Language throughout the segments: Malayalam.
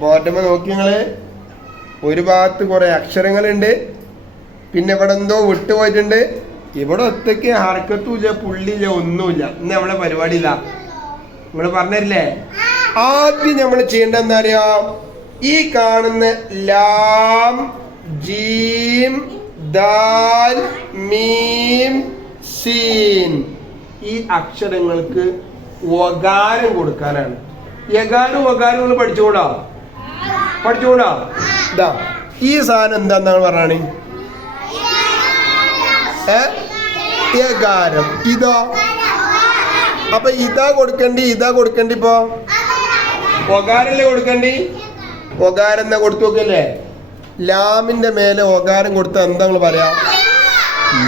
ബോർഡുമ്മ നോക്കി നിങ്ങള്. ഒരു ഭാഗത്ത് കുറെ അക്ഷരങ്ങളുണ്ട്, പിന്നെ ഇവിടെ എന്തോ വിട്ടുപോയിട്ടുണ്ട്. ഇവിടെ ഒറ്റയ്ക്ക് ഹർക്കത്തുമില്ല, പുള്ളിയില്ല, ഒന്നുമില്ല. ഇന്ന് നമ്മളെ പരിപാടി ഇല്ല, നിങ്ങൾ പറഞ്ഞില്ലേ. ആദ്യം നമ്മൾ ചെയ്യേണ്ട എന്താ അറിയാ, ഈ കാണുന്ന ലാം ജീം ദാൽ മീം സീൻ ഈ അക്ഷരങ്ങൾക്ക് വകാരം കൊടുക്കാനാണ്. യകാരും വകാരും പഠിച്ചുകൂടാ. ഇതാ ഈ സാധനം എന്താന്നാണ് പറഞ്ഞാണ് യകാരം. ഇതോ അപ്പൊ ഇതാ കൊടുക്കണ്ടി ഇപ്പൊ വകാരല്ലേ കൊടുക്കണ്ടി. വകാരം എന്നാ കൊടുത്തു നോക്കല്ലേ. ലാമിന്റെ മേലെ വകാരം കൊടുത്താൽ എന്താ നിങ്ങൾ പറയാ?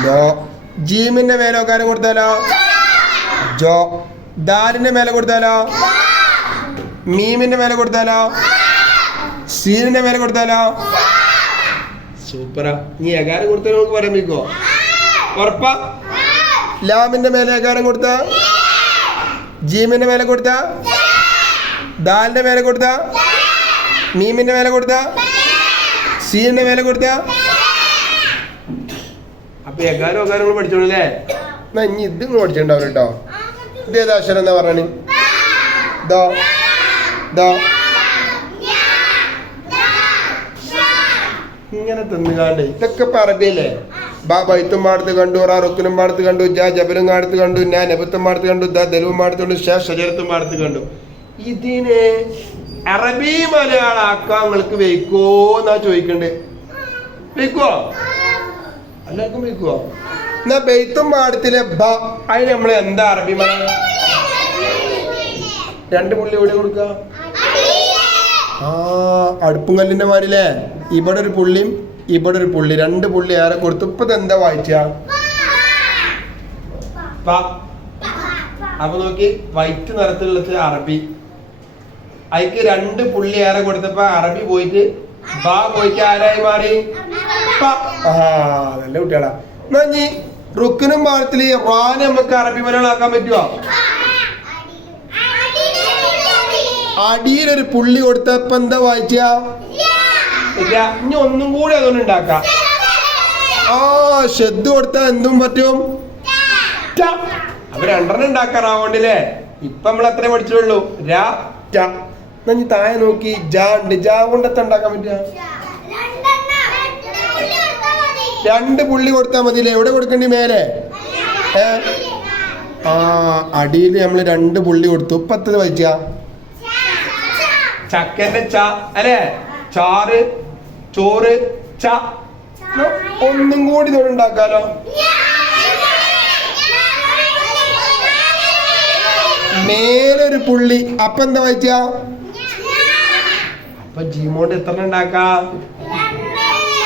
ലോ. ജീമിന്റെ മേലെ വകാരം കൊടുത്താലോ? ജോ. ദാലിന്റെ മേലെ കൊടുത്താലോ? മീമിന്റെ മേലെ കൊടുത്താലോ? സീനിന്റെ മേലെ കൊടുത്താലോ? സൂപ്പറാ. നീ ഏകാരം കൊടുത്താൽ നമുക്ക് പറയാൻ പറ്റുമോ? ഉറപ്പാ? ലാമിന്റെ മേലെ ഏകാരം കൊടുത്താ, ജീമിന്റെ മേലെ കൊടുത്താ, ദാലിന്റെ മേലെ കൊടുത്താ, മീമിന്റെ മേലെ കൊടുത്താ, സീനിന്റെ മേലെ കൊടുത്താ. അപ്പൊ ഏകാരം ഒകാരം പഠിച്ചോളൂല്ലേ. എന്നാ ഇനി ഇത് നിങ്ങൾ പഠിച്ചിട്ടുണ്ടാവും കേട്ടോ. ഇതേതാ അക്ഷരം എന്താ പറഞ്ഞാണ്? ദോ ദോ ഇങ്ങനെ തിന്നുകാണ്ട് ഇതൊക്കെ പറയല്ലേ. ബൈത്തും പാടത്ത് കണ്ടു, റുക്കിനും പാടത്ത് കണ്ടു, ജബലും പാടത്ത് കണ്ടു, ഞാൻ നബത്തും പാടത്ത് കണ്ടു, ദലുവും പാടത്ത് കണ്ടു, ഷജറത്തും പാടത്ത് കണ്ടു. ഇതിനെ അറബി മലയാളാക്കാൻ നിങ്ങൾക്ക് വെയ്ക്കോ എന്നാ ചോദിക്കണ്ടേ. വെയ്ക്കുവോ? എല്ലാവർക്കും വെയ്ക്കുവോ? എന്നാ ബൈത്തും പാടത്തിലെ ബ അതിന് നമ്മൾ എന്താ അറബി മലയാളം? 2 പുള്ളി എവിടെ കൊടുക്ക? അടുപ്പും കല്ലിന്റെ മാരില്ലേ. ഇവിടെ ഒരു പുള്ളിയും ഇവിടെ ഒരു പുള്ളി, 2 പുള്ളി ഏറെ കൊടുത്തു. ഇപ്പൊ എന്താ വായിച്ച? അപ്പൊ നോക്കി, വൈറ്റ് നിറത്തിലുള്ള അറബി. അതിക്ക് 2 പുള്ളി ഏറെ കൊടുത്തപ്പോ അറബി പോയിട്ട് ബാ പോയിട്ട് ആരായി മാറി? നല്ല കുട്ടികളാ. എന്നാ ഇനി റുക്കിനും പാടത്തില് റാന് നമുക്ക് അറബി മലയാളാക്കാൻ പറ്റുമോ? അടിയിലൊരു പുള്ളി കൊടുത്തപ്പോ എന്താ വായിച്ച? ഇനി ഒന്നും കൂടി അതുകൊണ്ട് ഉണ്ടാക്കാം. ശ്രദ്ധ കൊടുത്താ എന്തും പറ്റും. അപ്പൊ 2 ഉണ്ടാക്കാറാവണ്ടല്ലേ. ഇപ്പൊ നമ്മൾ എത്ര പഠിച്ചിട്ടുള്ളൂ? രാ ട. ഇനി താഴെ നോക്കി, ജാ ഉണ്ട്. ജാ കൊണ്ടെത്താ ഉണ്ടാക്കാൻ പറ്റുക? 2 പുള്ളി കൊടുത്താൽ മതിയില്ലേ. എവിടെ കൊടുക്കണ്ടി? മേലെ. അടിയിൽ നമ്മൾ 2 പുള്ളി കൊടുത്തു. ഇപ്പൊ എത്ര വായിച്ച? ചക്കന്റെ ച അല്ലേ. ചാറ്, ചോറ്, ച. ഒന്നും കൂടി ഇതോടെ ഉണ്ടാക്കാലോ. മേലൊരു പുള്ളി. അപ്പൊ എന്താ വായിച്ച? അപ്പൊ ജീമോണ്ട് എത്ര ഉണ്ടാക്കാ?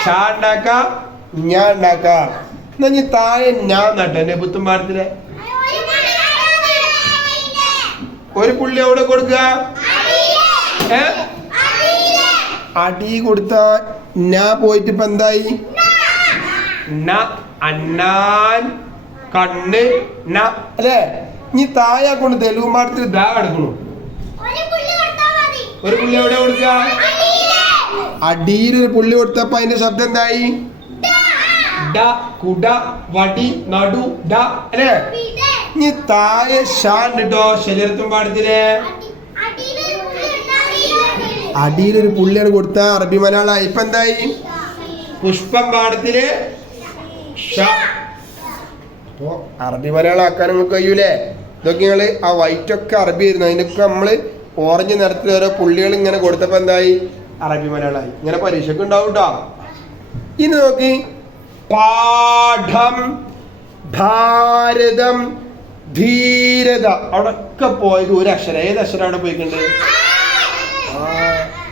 ച ഉണ്ടാക്കാ, ഞാൻ ഉണ്ടാക്കാ. എന്നാ ഇനി താഴെ ഞാൻ നട്ടെ. എന്റെ പുത്തുംപാടത്തിലെ ഒരു പുള്ളി എവിടെ കൊടുക്കുക? അടി കൊടുത്ത ഞാ പോയിട്ട് ഇപ്പൊ എന്തായി? അണ്ണാൻ കണ്ണ് ന അല്ലേ. ഇനി താഴെ കൊണ്ട് തെലുങ്ക് പാടത്തിൽ ദാ എടുക്കണു. ഒരു പുള്ളി എവിടെ കൊടുക്ക? അടിയിലൊരു പുള്ളി കൊടുത്തപ്പോ അതിന്റെ ശബ്ദം എന്തായി? ഡ. കുട, വടി, നടു, ഡ അല്ലേ. ഇനി താഴെ ഷാൻ കേട്ടോ. ശരീരത്തും പാടത്തിലെ അടിയിലൊരു പുള്ളിയാണ് കൊടുത്ത അറബി മലയാളം. ഇപ്പൊ എന്തായി? പുഷ്പം പാടത്തില് ഷ. അപ്പൊ അറബി മലയാളം ആക്കാൻ നിങ്ങൾക്ക് കഴിയൂലേ. ഇതൊക്കെ നിങ്ങള് ആ വൈറ്റ് ഒക്കെ അറബി ആയിരുന്നു. അതിനൊക്കെ നമ്മള് ഓറഞ്ച് നിറത്തിൽ ഓരോ പുള്ളികൾ ഇങ്ങനെ കൊടുത്തപ്പോ എന്തായി? അറബി മലയാളമായി. ഇങ്ങനെ പരീക്ഷയ്ക്ക് ഉണ്ടാവും കേട്ടോ. ഇനി നോക്കി, പാഠം, ഭാരതം, ധീരത. അവിടെ ഒക്കെ പോയത് ഒരു അക്ഷരം. ഏത് അക്ഷരം അവിടെ പോയിട്ടുണ്ട്?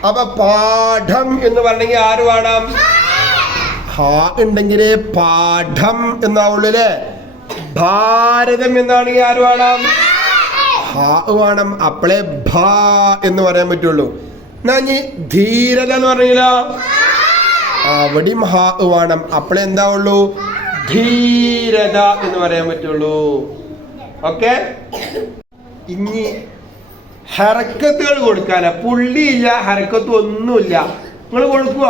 അപ്പൊ പാഠം എന്ന് പറഞ്ഞെങ്കിൽ ആര് പാടാം? ഹ ഉണ്ടെങ്കിലേ പാഠം എന്നാവുള്ളൂ അല്ലേ. ഭാരതം എന്നാണെങ്കിൽ ആര് പാടാം? ഹ വേണം. അപ്പളേ ഭ എന്ന് പറയാൻ പറ്റുള്ളൂ. എന്നാ ഇനി ധീരത എന്ന് പറഞ്ഞെങ്കിലോ അവിടെയും ഹ വേണം. അപ്പളേ എന്താവുള്ളൂ? ധീരത എന്ന് പറയാൻ പറ്റുള്ളൂ. ഓക്കെ. ഇനി ഹരക്കത്തുകൾ കൊടുക്കാന, പുള്ളിയില്ല, ഹരക്കത്തും ഒന്നുമില്ല. നിങ്ങൾ കൊടുക്കുക,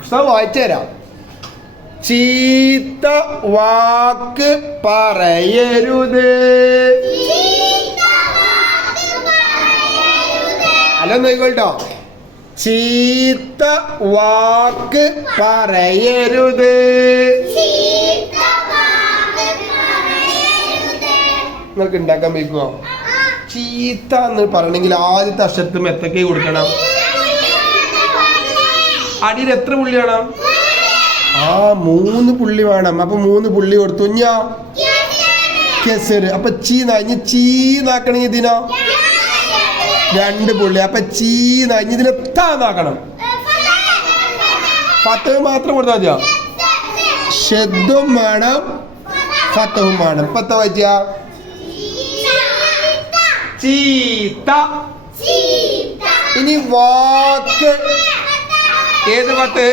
പുസ്തകം വായിച്ചു തരാം. ചീത്ത വാക്ക് പറയരുത്. അല്ല നോയിക്കോട്ടോ, ചീത്ത വാക്ക് പറയരുത്. നിങ്ങൾക്ക് ഉണ്ടാക്കാൻ വയ്ക്കുമോ? ചീത്ത എന്ന് പറയണമെങ്കിൽ ആദ്യത്തെ അക്ഷരത്തും എത്രയൊക്കെ കൊടുക്കണം? അടിയിൽ എത്ര പുള്ളി വേണം? 3 പുള്ളി വേണം. അപ്പൊ 3 പുള്ളി കൊടുത്തു. കെസറ്. അപ്പൊ ചീനായി ചീനാക്കണെങ്കിൽ ഇതിനോ 2 പുള്ളി. അപ്പൊ ചീനായി ഇതിനെ താന്നാക്കണം. 10 മാത്രം കൊടുത്താൽ മതിയോ? ഷെദ്ദും വേണം, ഫത്തഹും വേണം. 10 വായിച്ച ചീത്ത. ഇനി വാക്ക് ഏത് 10?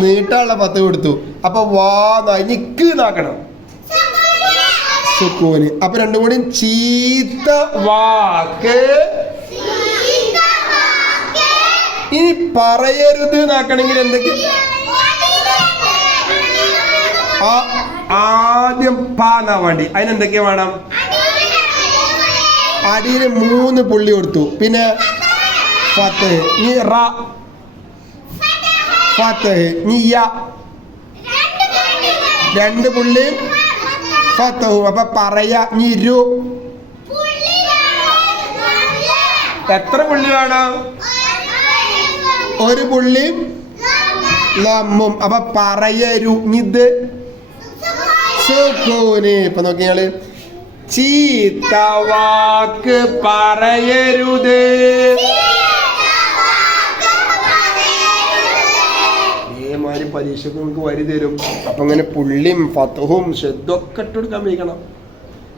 നീട്ടാനുള്ള 10 കൊടുത്തു. അപ്പൊ വാ നിക്ക് നാക്കണം, സുക്കൂന്. അപ്പൊ രണ്ടും കൂടി ചീത്ത വാക്ക്. ഇനി പറയരുത് നാക്കണമെങ്കിൽ എന്തൊക്കെ? ആദ്യം പാന്നാ വേണ്ടി. അതിനെന്തൊക്കെയാ വേണം? അടിയിൽ 3 പുള്ളി കൊടുത്തു. പിന്നെ ഫത്തഹ്. ഇനി റ ഫത്തഹ്. ഇനി യ 2 പുള്ളി ഫത്തഹു. അപ്പൊ പറയാ. ഇനി രു എത്ര പുള്ളി വേണം? 1 പുള്ളി ലമ്മും. അപ്പൊ പറയരു. ഇത് സുക്കൂന്. ഇപ്പൊ നോക്കിയാള്, ചീത്ത വാക്ക് പറയരുത്. ഇതേമാതിരി പരീക്ഷക്ക് നമുക്ക് വരി തരും. അപ്പൊ അങ്ങനെ പുള്ളിയും ഫത്തഹും ഷെദ്ദൊക്കെ ഇട്ട് കൊടുക്കാൻ വയ്ക്കണം.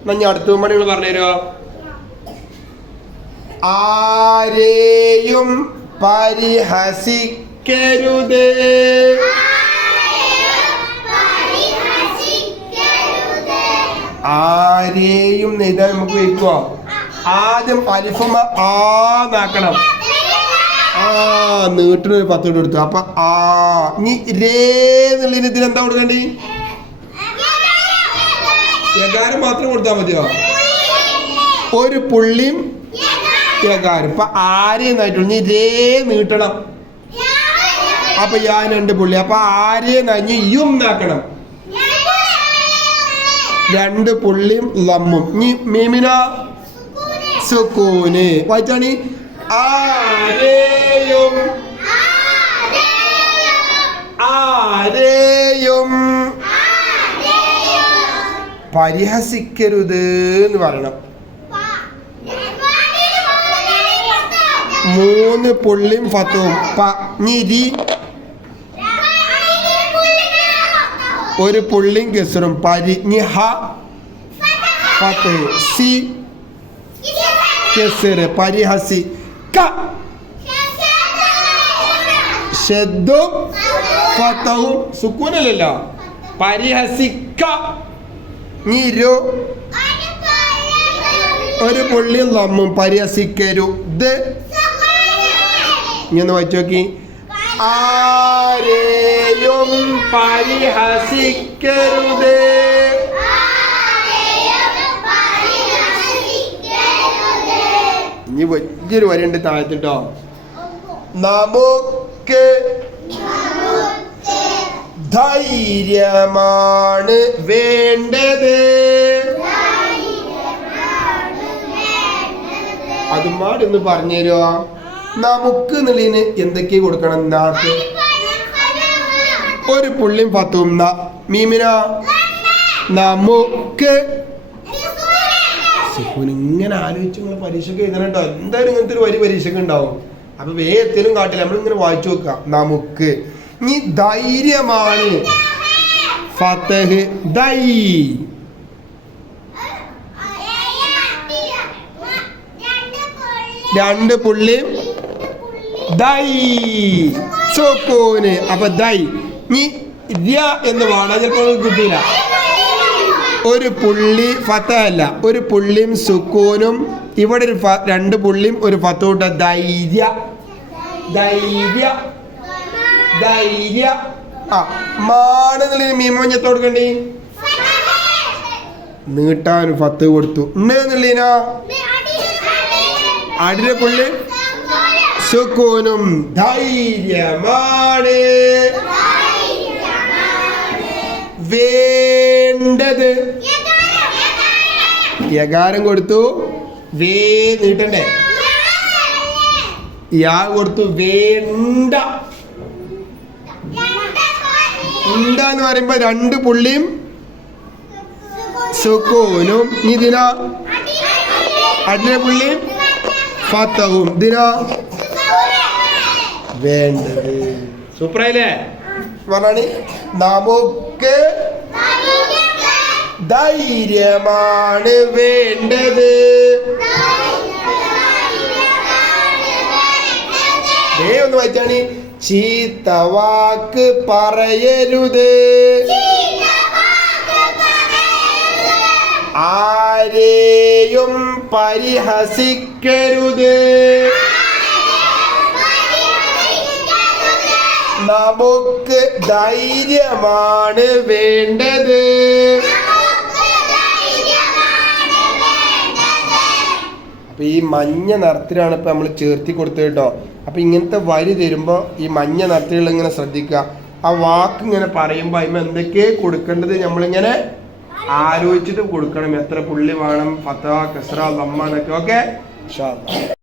എന്നാ ഞാൻ അടുത്ത മണി നിങ്ങൾ പറഞ്ഞുതരുമോ? ആരെയും പരിഹസിക്കരുത്. ആരെയും എഴുതാൻ നമുക്ക് വയ്ക്കുക. ആദ്യം അലിഫുമ ആക്കണം. നീട്ടിനൊരു 10 കൊടുത്തു. അപ്പൊ ഇനി രേ എന്നുള്ളതിന് ഇതിൽ എന്താ കൊടുക്കണ്ടി? യകാരം മാത്രം കൊടുത്താൽ മതിയോ? 1 പുള്ളിയും യകാരം. ഇപ്പൊ ആരെന്നായിട്ടുള്ളൂ. ഇനി രേ നീട്ടണം. അപ്പൊ ഞാൻ 2 പുള്ളി. അപ്പൊ ആരെന്ന് യും നാക്കണം. 2 പുള്ളിയും ലമ്മും. ഇനി മീമിന സുക്കൂന്. വായിച്ചാണ് ആരെയും പരിഹസിക്കരുത് എന്ന് പറയണം. 3 പുള്ളിയും ഫത്തവും. രി 1 പുള്ളിയും കെസറും. പരി. ഹ ഫത്തഹ്. സി കെസറ്. പരിഹസി. ക ഷെദ്ദും ഫത്തഹും സുക്കൂനല്ലല്ലോ. പരിഹസിക്ക. നി രു 1 പുള്ളിയും ലമ്മും. പരിഹസിക്കരു. ഇനി ഒന്ന് വായിച്ചു നോക്കി. ആരെയും പരിഹസിക്കരുത്. ഇനി വലിയൊരു വരിയുണ്ട് താഴത്തിട്ടോ. നമുക്ക് ധൈര്യമാണ് വേണ്ടത്. അതുമാടി ഒന്ന് പറഞ്ഞു തരുമോ? നമുക്ക് എന്നുള്ളതിന് എന്തൊക്കെ കൊടുക്കണം? നാക്ക് 1 പുള്ളിയും ഫത്തവും. മീമിന നമുക്ക്. ഇങ്ങനെ ആലോചിച്ച് നിങ്ങൾ പരീക്ഷയ്ക്ക് എഴുതണം കേട്ടോ. എന്തായാലും ഇങ്ങനത്തെ ഒരു വരി പരീക്ഷയ്ക്ക് ഉണ്ടാവും. അപ്പൊ വേഗത്തിലും കാട്ടില്ല, നമ്മളിങ്ങനെ വായിച്ചു നോക്കാം. നമുക്ക്. ഇനി ധൈര്യമാണ്. ഫത്തഹ്. ദൈ 2 പുള്ളിയും ദൈ സുക്കൂന്. അപ്പൊ ദൈ. ഇനി ര്യ എന്ന് വേണം. ചിലപ്പോൾ കിട്ടില്ല. ഒരു പുള്ളി ഫത്തല്ല, ഒരു പുള്ളിയും സുക്കൂനും, ഇവിടെ ഒരു രണ്ട് പുള്ളിയും ഒരു ഫത്തൂട്ട. ധൈര്യ ധൈര്യ ധൈര്യ. ആ മാണെന്നുള്ള മീമഞ്ഞത്ത് കൊടുക്കണ്ടേ, നീട്ടാൻ ഫത്ത് കൊടുത്തു. എന്നുള്ളീനാ അടിലെ പുള്ളി സുക്കൂനും. ധൈര്യമാണ് വേണ്ടത്. യകാരം കൊടുത്തു, വേ നീട്ടണ്ടേ, യാ കൊടുത്തു, വേണ്ട. എന്ന് പറയുമ്പോ രണ്ട് പുള്ളിയും സുക്കൂനും, ഇതിനാ അടിലെ പുള്ളിയും ഫത്തവും, ഇതിനാ വേണ്ടത്. സൂപ്പറായില്ലേ? പറഞ്ഞാണ് നമുക്ക് ധൈര്യമാണ് വേണ്ടത്. ഒന്ന് വായിച്ചാണ്. ചീത്ത വാക്ക് പറയരുത്, ആരെയും പരിഹസിക്കരുത്, നമുക്ക് ധൈര്യമാണ് വേണ്ടത്. അപ്പൊ ഈ മഞ്ഞ നിറത്തിലാണ് ഇപ്പൊ നമ്മൾ ചേർത്തി കൊടുത്തത് കേട്ടോ. അപ്പൊ ഇങ്ങനത്തെ വരി തരുമ്പോ ഈ മഞ്ഞ നിറത്തിലുള്ള ഇങ്ങനെ ശ്രദ്ധിക്കുക. ആ വാക്ക് ഇങ്ങനെ പറയുമ്പോ അതിന് എന്തൊക്കെ കൊടുക്കേണ്ടത് നമ്മളിങ്ങനെ ആലോചിച്ചിട്ട് കൊടുക്കണം. എത്ര പുള്ളി വേണം, ഫത്ത, കസ്ര, ലമ്മ എന്നൊക്കെ. ഓക്കെ.